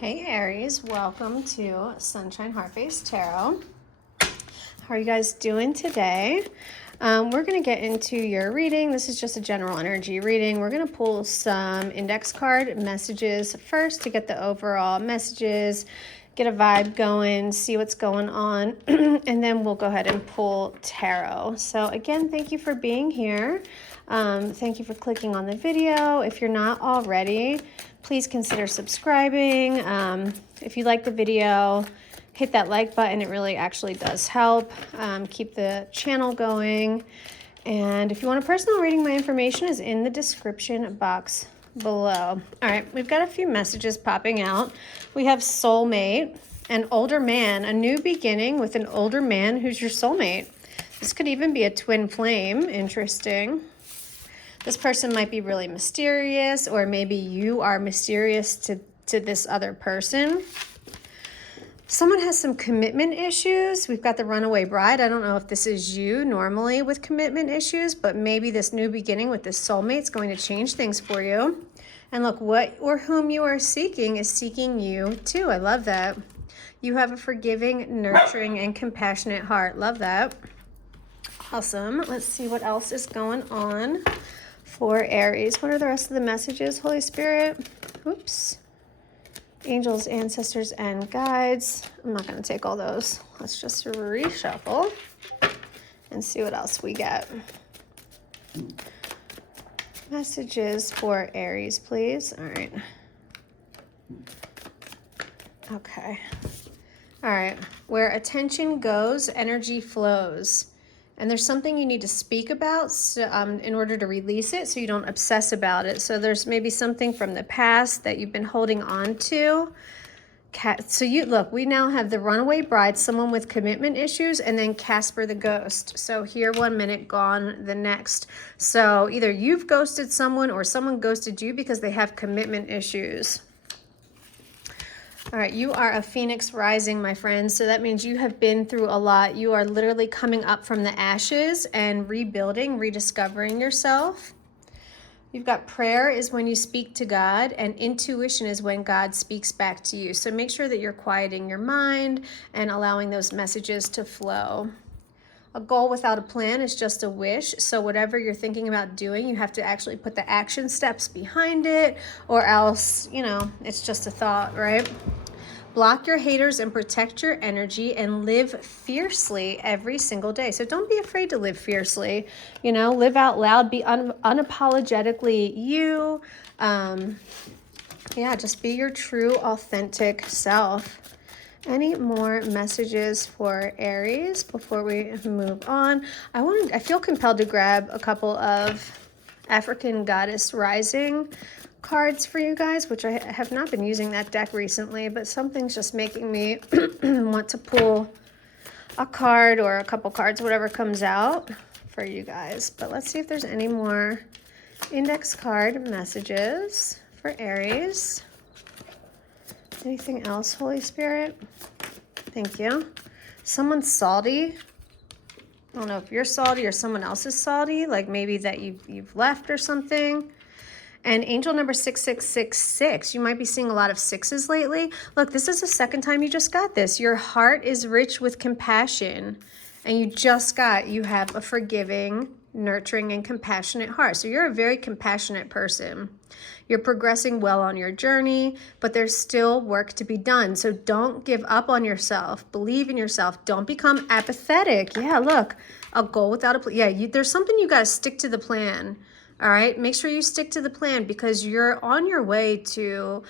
Hey Aries, welcome to Sunshine Heart-Based Tarot. How are you guys doing today? We're going to get into your reading. This is just a general energy reading. We're going to pull some index card messages first to get the overall messages, get a vibe going, see what's going on, and then we'll go ahead and pull tarot. So again, thank you for being here. Thank you for clicking on the video. If you're not already, please consider subscribing. If you like the video, hit that like button. It really actually does help keep the channel going. And if you want a personal reading, my information is in the description box below. All right, we've got a few messages popping out. We have soulmate, an older man, a new beginning with an older man who's your soulmate. This could even be a twin flame. Interesting. This person might be really mysterious, or maybe you are mysterious to this other person. Someone has some commitment issues. We've got the runaway bride. I don't know if this is you normally with commitment issues, but maybe this new beginning with this soulmate is going to change things for you. And look, what or whom you are seeking is seeking you too. I love that. You have a forgiving, nurturing, and compassionate heart. Love that. Awesome. Let's see what else is going on for Aries. What are the rest of the messages, Holy Spirit? Oops. Angels, ancestors, and guides. I'm not going to take all those. Let's just reshuffle and see what else we get. Messages for Aries, please. All right. Okay. All right. Where attention goes, energy flows. And there's something you need to speak about in order to release it so you don't obsess about it. So there's maybe something from the past that you've been holding on to. So look, we now have the runaway bride, someone with commitment issues, and then Casper the ghost. So here 1 minute, gone the next. So either you've ghosted someone or someone ghosted you because they have commitment issues. All right, you are a phoenix rising, my friends. So that means you have been through a lot. You are literally coming up from the ashes and rebuilding, rediscovering yourself. You've got prayer is when you speak to God, and intuition is when God speaks back to you. So make sure that you're quieting your mind and allowing those messages to flow. A goal without a plan is just a wish. So whatever you're thinking about doing, you have to actually put the action steps behind it, or else, it's just a thought, right? Block your haters and protect your energy and live fiercely every single day. So don't be afraid to live fiercely, live out loud, be unapologetically you. Just be your true, authentic self. Any more messages for Aries before we move on? I feel compelled to grab a couple of African Goddess Rising cards for you guys, which I have not been using that deck recently, but something's just making me want to pull a card or a couple cards, whatever comes out for you guys. But let's see if there's any more index card messages for Aries. Anything else, Holy Spirit? Thank you. Someone's salty. I don't know if you're salty or someone else is salty, like maybe that you've left or something. And angel number 6666. You might be seeing a lot of sixes lately. Look, this is the second time you just got this. Your heart is rich with compassion. And you have a forgiving, nurturing, and compassionate heart. So you're a very compassionate person. You're progressing well on your journey, but there's still work to be done. So don't give up on yourself. Believe in yourself. Don't become apathetic. Yeah, look, a goal without a plan. Yeah, there's something you got to stick to the plan. All right, make sure you stick to the plan because you're on your way to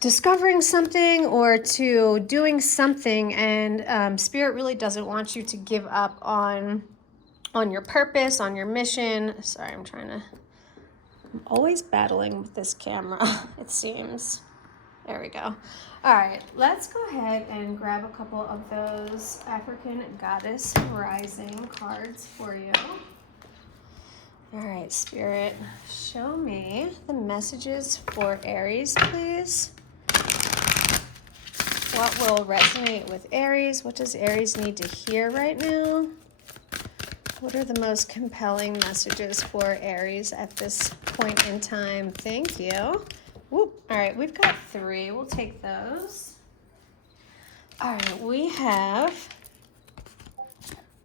discovering something or to doing something, and Spirit really doesn't want you to give up on your purpose, on your mission. Sorry, I'm always battling with this camera, it seems. There we go. All right, let's go ahead and grab a couple of those African Goddess Rising cards for you. All right, Spirit, show me the messages for Aries, please. What will resonate with Aries? What does Aries need to hear right now? What are the most compelling messages for Aries at this point in time? Thank you. Whoop. All right, we've got 3. We'll take those. All right, we have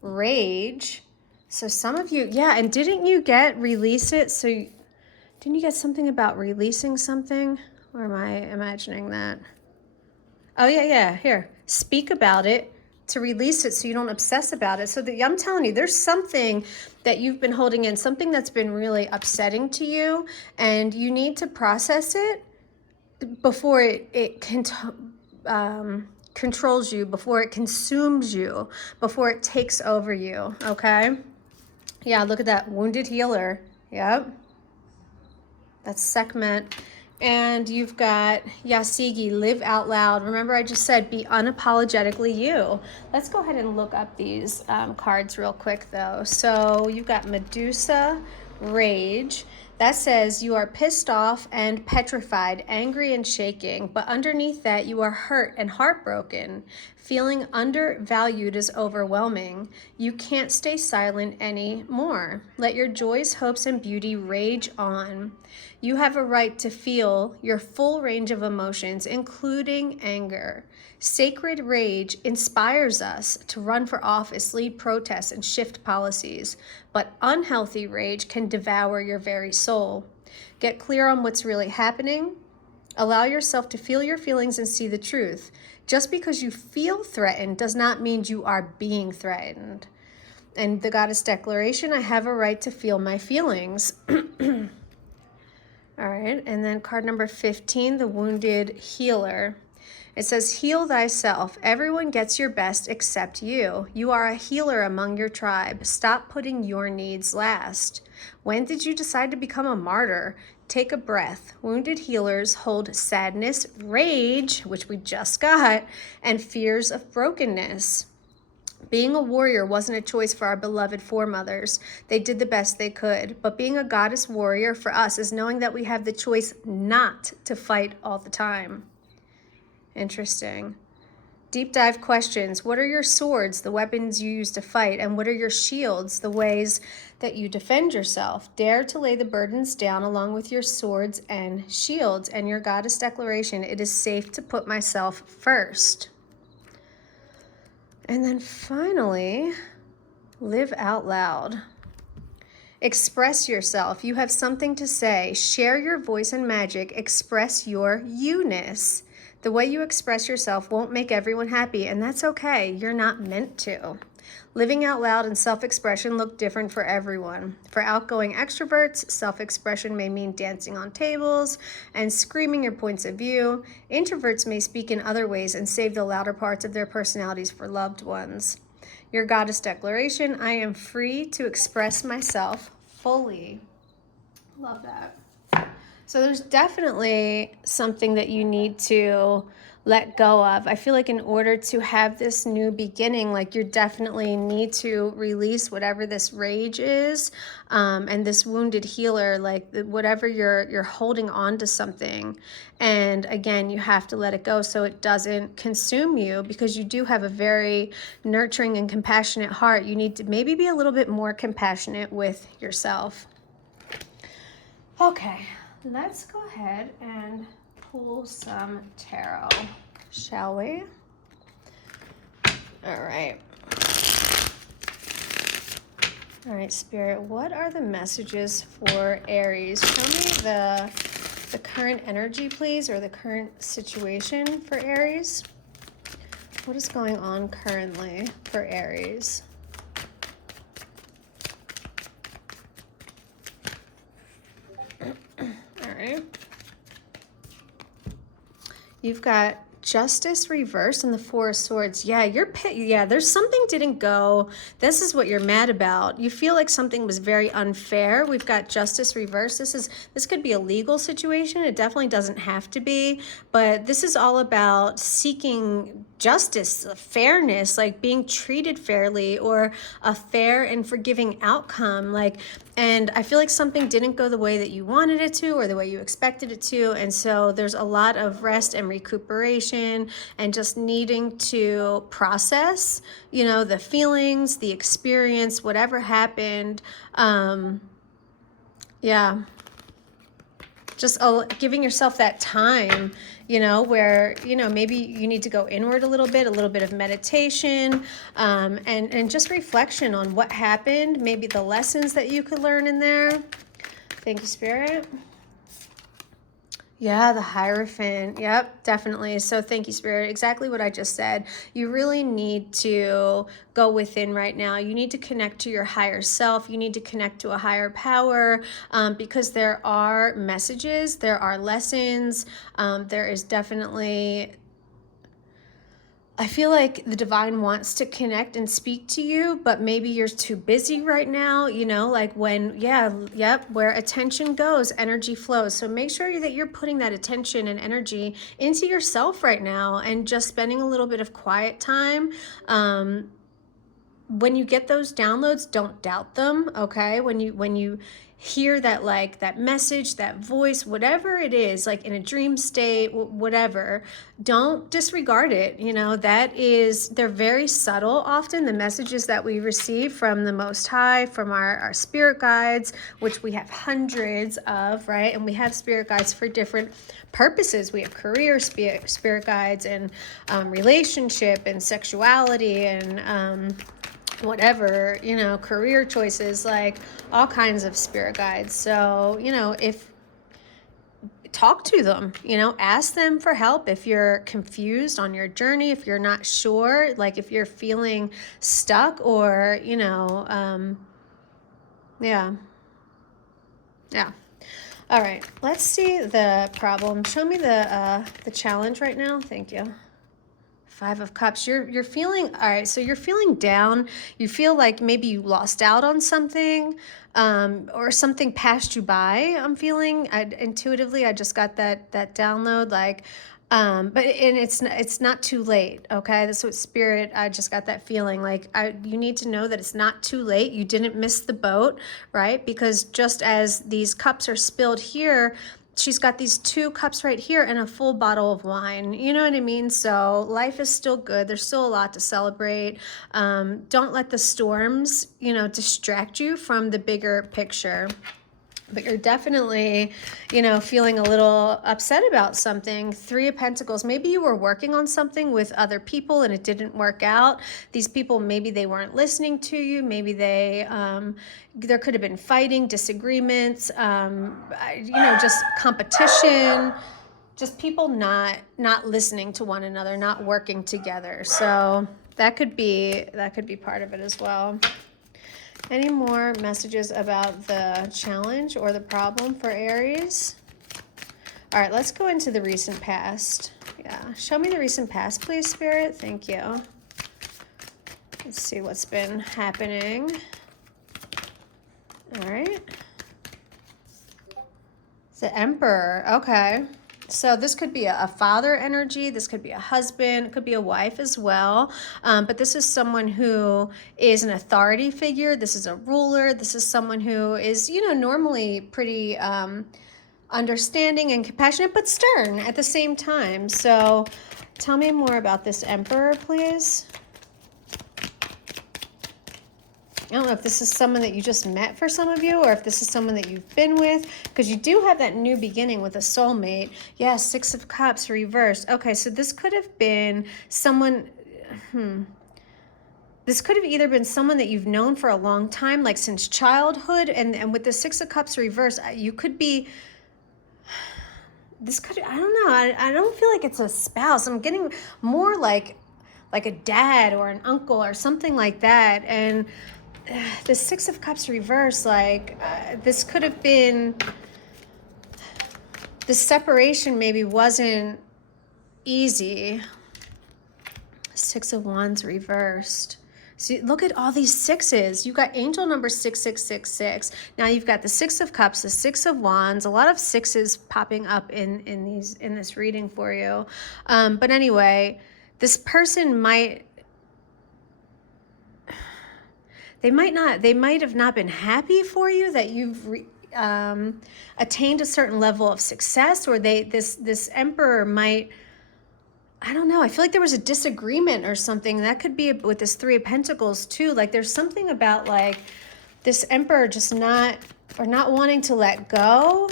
rage. So some of you, yeah, and didn't you get release it? So didn't you get something about releasing something? Or am I imagining that? Oh, yeah. Here, speak about it to release it so you don't obsess about it. So that I'm telling you, there's something that you've been holding in, something that's been really upsetting to you, and you need to process it before it can controls you, before it consumes you, before it takes over you, okay? Yeah, look at that, wounded healer. Yep. That's Sekhmet. And you've got Yasigi, live out loud. Remember I just said be unapologetically you. Let's go ahead and look up these cards real quick though. So you've got Medusa, rage. That says you are pissed off and petrified, angry and shaking, but underneath that you are hurt and heartbroken. Feeling undervalued is overwhelming. You can't stay silent anymore. Let your joys, hopes, and beauty rage on. You have a right to feel your full range of emotions, including anger. Sacred rage inspires us to run for office, lead protests, and shift policies. But unhealthy rage can devour your very soul. Get clear on what's really happening. Allow yourself to feel your feelings and see the truth. Just because you feel threatened does not mean you are being threatened. And the Goddess Declaration, I have a right to feel my feelings. All right, and then card number 15, the Wounded Healer. It says, heal thyself. Everyone gets your best except you. You are a healer among your tribe. Stop putting your needs last. When did you decide to become a martyr? Take a breath. Wounded healers hold sadness, rage, which we just got, and fears of brokenness. Being a warrior wasn't a choice for our beloved foremothers. They did the best they could. But being a goddess warrior for us is knowing that we have the choice not to fight all the time. Interesting. Deep dive questions. What are your swords, the weapons you use to fight? And what are your shields, the ways that you defend yourself? Dare to lay the burdens down along with your swords and shields. And your Goddess Declaration, it is safe to put myself first. And then finally, live out loud. Express yourself. You have something to say. Share your voice and magic. Express your you-ness. The way you express yourself won't make everyone happy, and that's okay. You're not meant to. Living out loud and self-expression look different for everyone. For outgoing extroverts, self-expression may mean dancing on tables and screaming your points of view. Introverts may speak in other ways and save the louder parts of their personalities for loved ones. Your Goddess Declaration, I am free to express myself fully. Love that. So there's definitely something that you need to let go of. I feel like in order to have this new beginning, like you definitely need to release whatever this rage is, and this wounded healer, like whatever you're holding on to something. And again, you have to let it go so it doesn't consume you, because you do have a very nurturing and compassionate heart. You need to maybe be a little bit more compassionate with yourself. Okay. Let's go ahead and pull some tarot, shall we? All right. All right, Spirit, what are the messages for Aries? Show me the current energy, please, or the current situation for Aries. What is going on currently for Aries? You've got Justice reversed and the Four of Swords. Yeah, there's something didn't go. This is what you're mad about. You feel like something was very unfair. We've got Justice reversed. This could be a legal situation. It definitely doesn't have to be, but this is all about seeking justice, fairness, like being treated fairly, or a fair and forgiving outcome. And I feel like something didn't go the way that you wanted it to, or the way you expected it to. And so there's a lot of rest and recuperation and just needing to process, the feelings, the experience, whatever happened. Yeah. just giving yourself that time, you know, where, you know, maybe you need to go inward a little bit of meditation, and just reflection on what happened, maybe the lessons that you could learn in there. Thank you, Spirit. Yeah, the Hierophant. Yep, definitely. So thank you, Spirit. Exactly what I just said. You really need to go within right now. You need to connect to your higher self. You need to connect to a higher power, because there are messages, there are lessons. There is definitely, I feel like the divine wants to connect and speak to you, but maybe you're too busy right now, you know, like when, yeah, yep, where attention goes, energy flows. So make sure that you're putting that attention and energy into yourself right now and just spending a little bit of quiet time. When you get those downloads, don't doubt them, okay? When you hear that, like, that message, that voice, whatever it is, like in a dream state, whatever, don't disregard it. You know, they're very subtle often, the messages that we receive from the Most High, from our spirit guides, which we have hundreds of, right? And we have spirit guides for different purposes. We have career spirit guides, and relationship and sexuality, and whatever, you know, career choices, like all kinds of spirit guides. So, you know, talk to them, you know, ask them for help if you're confused on your journey, if you're not sure, like if you're feeling stuck, or, you know, yeah. All right, let's see the problem. Show me the challenge right now. Thank you. 5 of Cups. You're feeling, all right, so you're feeling down. You feel like maybe you lost out on something, or something passed you by. I'm feeling, intuitively, I just got that download, like, but it's not too late, okay? That's what Spirit, I just got that feeling, like, you need to know that it's not too late. You didn't miss the boat, right? Because just as these cups are spilled here, she's got these 2 cups right here and a full bottle of wine. You know what I mean? So life is still good. There's still a lot to celebrate. Don't let the storms, you know, distract you from the bigger picture. But you're definitely, you know, feeling a little upset about something. 3 of Pentacles. Maybe you were working on something with other people and it didn't work out. These people, maybe they weren't listening to you. Maybe they, there could have been fighting, disagreements, you know, just competition, just people not listening to one another, not working together. So that could be part of it as well. Any more messages about the challenge or the problem for Aries? All right, let's go into the recent past. Yeah, show me the recent past, please, Spirit. Thank you. Let's see what's been happening. All right. The Emperor. Okay. So this could be a father energy. This could be a husband. It could be a wife as well. But this is someone who is an authority figure. This is a ruler. This is someone who is, you know, normally pretty understanding and compassionate, but stern at the same time. So tell me more about this Emperor, please. I don't know if this is someone that you just met for some of you, or if this is someone that you've been with, because you do have that new beginning with a soulmate. Yeah, 6 of Cups reversed. Okay, so this could have been someone, this could have either been someone that you've known for a long time, like since childhood, and with the 6 of Cups reversed, you could be, this could, I don't know, I don't feel like it's a spouse. I'm getting more like a dad or an uncle or something like that. And the 6 of Cups reversed, like, this could have been, the separation maybe wasn't easy. 6 of Wands reversed. See, look at all these 6s. You got angel number 6666. Now you've got the 6 of Cups, the 6 of Wands, a lot of 6s popping up in this reading for you. But anyway, this person they might have not been happy for you that you've attained a certain level of success, or this Emperor might, I don't know, I feel like there was a disagreement or something. That could be with this 3 of Pentacles too. Like there's something about like this Emperor just not wanting to let go.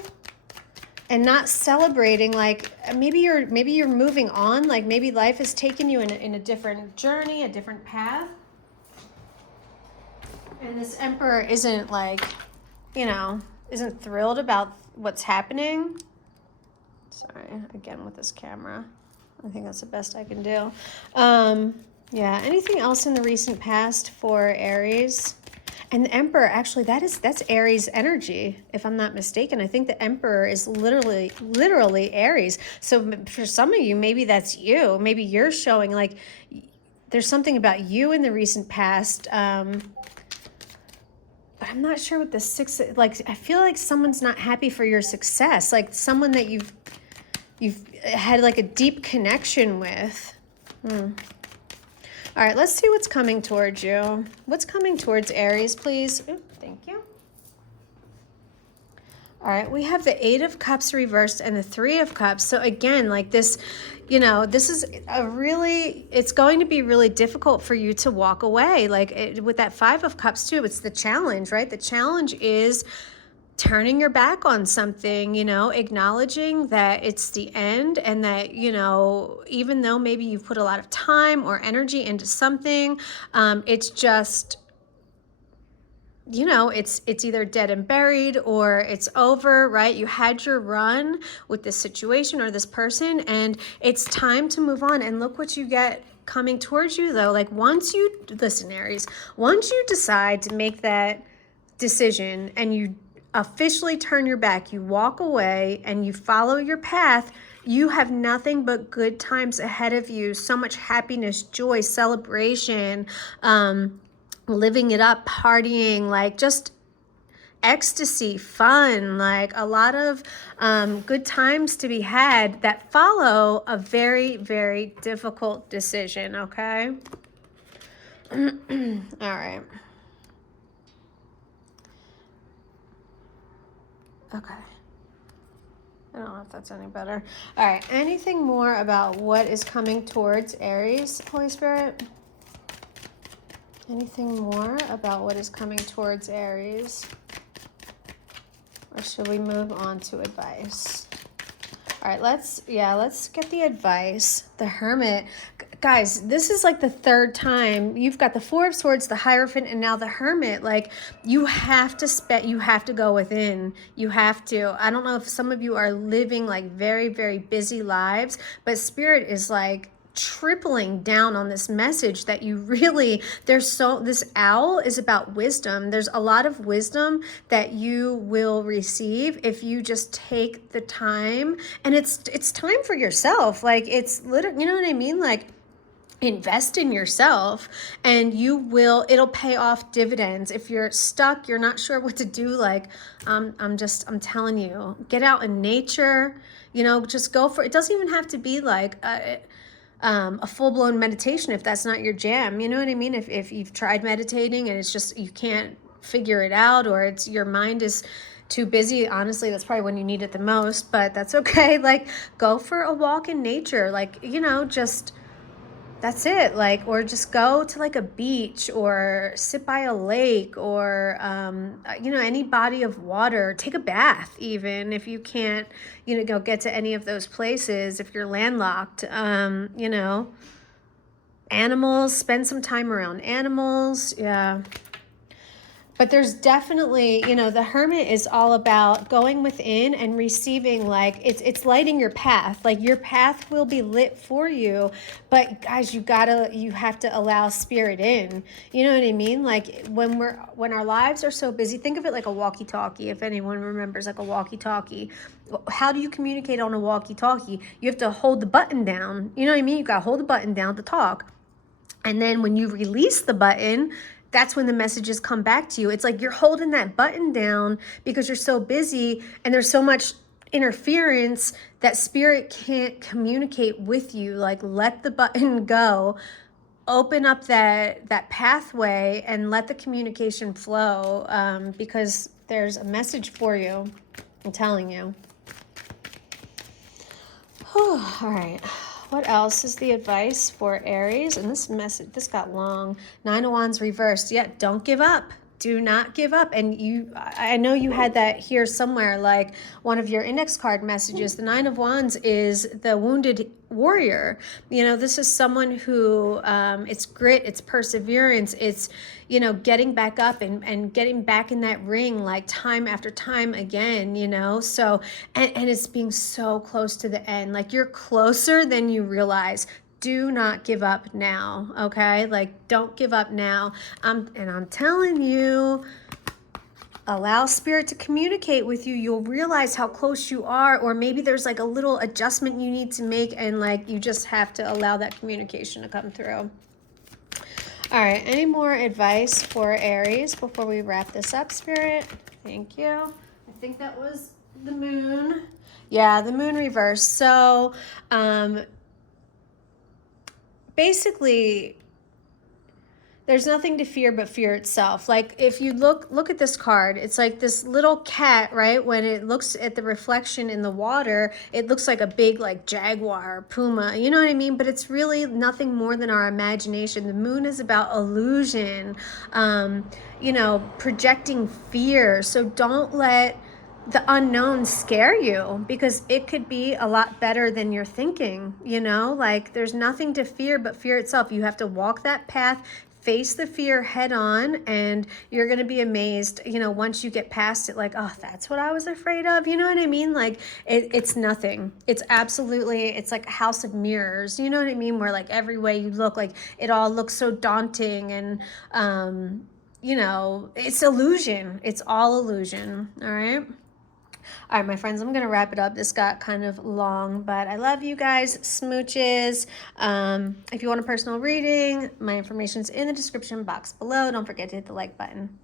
and not celebrating, like maybe you're moving on, like maybe life has taken you in a different journey, a different path. And this Emperor isn't like, you know, isn't thrilled about what's happening. Sorry, again with this camera. I think that's the best I can do. Yeah, anything else in the recent past for Aries? And the Emperor, actually, that's Aries energy, if I'm not mistaken. I think the Emperor is literally Aries. So for some of you, maybe that's you. Maybe you're showing like there's something about you in the recent past. But I'm not sure what the six, like, I feel like someone's not happy for your success. Like someone that you've had like a deep connection with. All right, let's see what's coming towards you. What's coming towards Aries, please? Ooh, thank you. All right, we have the Eight of Cups reversed and the Three of Cups. So again, like this, you know, this is it's going to be really difficult for you to walk away. Like with that Five of Cups too, it's the challenge, right? The challenge is turning your back on something, you know, acknowledging that it's the end, and that, you know, even though maybe you've put a lot of time or energy into something, it's just, you know, it's either dead and buried or it's over, right? You had your run with this situation or this person, and it's time to move on. And look what you get coming towards you though. Like listen, Aries, once you decide to make that decision and you officially turn your back, you walk away and you follow your path, you have nothing but good times ahead of you. So much happiness, joy, celebration, living it up, partying, like just ecstasy, fun, like a lot of good times to be had that follow a very, very difficult decision, okay? All right. Okay. I don't know if that's any better. All right. Anything more about what is coming towards Aries, Holy Spirit? Anything more about what is coming towards Aries? Or should we move on to advice? All right, let's get the advice. The Hermit. Guys, this is like the third time. You've got the Four of Swords, the Hierophant, and now the Hermit. Like, you have to go within. You have to. I don't know if some of you are living like very, very busy lives, but Spirit is like tripling down on this message that you really, this owl is about wisdom. There's a lot of wisdom that you will receive if you just take the time, and it's time for yourself. Like, it's literally, you know what I mean? Like, invest in yourself and it'll pay off dividends. If you're stuck, you're not sure what to do, like, I'm telling you, get out in nature, you know, just go for it. It doesn't even have to be like a full-blown meditation if that's not your jam. You know what I mean? If you've tried meditating and it's just, you can't figure it out, or it's your mind is too busy, honestly, that's probably when you need it the most, but that's okay. Like, go for a walk in nature, like, you know, just, that's it. Like, or just go to like a beach or sit by a lake, or you know, any body of water. Take a bath, even if you can't, you know, go get to any of those places, if you're landlocked. You know, animals, spend some time around animals. Yeah. But there's definitely, you know, the Hermit is all about going within and receiving, like, it's lighting your path. Like, your path will be lit for you. But guys, you have to allow Spirit in. You know what I mean? Like, when our lives are so busy, think of it like a walkie-talkie. If anyone remembers, like a walkie-talkie. How do you communicate on a walkie-talkie? You have to hold the button down. You know what I mean? You got to hold the button down to talk. And then when you release the button, that's when the messages come back to you. It's like you're holding that button down because you're so busy and there's so much interference that Spirit can't communicate with you. Like, let the button go, open up that pathway, and let the communication flow, because there's a message for you. I'm telling you. Whew, all right. What else is the advice for Aries? And this got long. Nine of Wands reversed. Yeah, don't give up. Do not give up. And I know you had that here somewhere, like one of your index card messages. The Nine of Wands is the wounded warrior. You know, this is someone who, it's grit, it's perseverance, it's, you know, getting back up and getting back in that ring, like time after time again, you know. So, and it's being so close to the end, like you're closer than you realize. Do not give up now, okay? Like, don't give up now. And I'm telling you, allow spirit to communicate with you. You'll realize how close you are, or maybe there's like a little adjustment you need to make, and like you just have to allow that communication to come through. All right, any more advice for Aries before we wrap this up, Spirit? Thank you. I think that was the moon. Yeah, the moon reverse. So, basically, there's nothing to fear but fear itself. Like if you look at this card, it's like this little cat, right? When it looks at the reflection in the water, it looks like a big like jaguar, puma, you know what I mean? But it's really nothing more than our imagination. The moon is about illusion, you know, projecting fear. So don't let the unknown scare you, because it could be a lot better than you're thinking, you know. Like there's nothing to fear but fear itself. You have to walk that path, face the fear head on, and you're going to be amazed, you know, once you get past it, like, oh, that's what I was afraid of, you know what I mean? Like it's nothing. It's absolutely, it's like a house of mirrors, you know what I mean, where like every way you look, like it all looks so daunting, and you know, it's illusion. It's all illusion. All right. All right, my friends, I'm going to wrap it up. This got kind of long, but I love you guys. Smooches. If you want a personal reading, my information's in the description box below. Don't forget to hit the like button.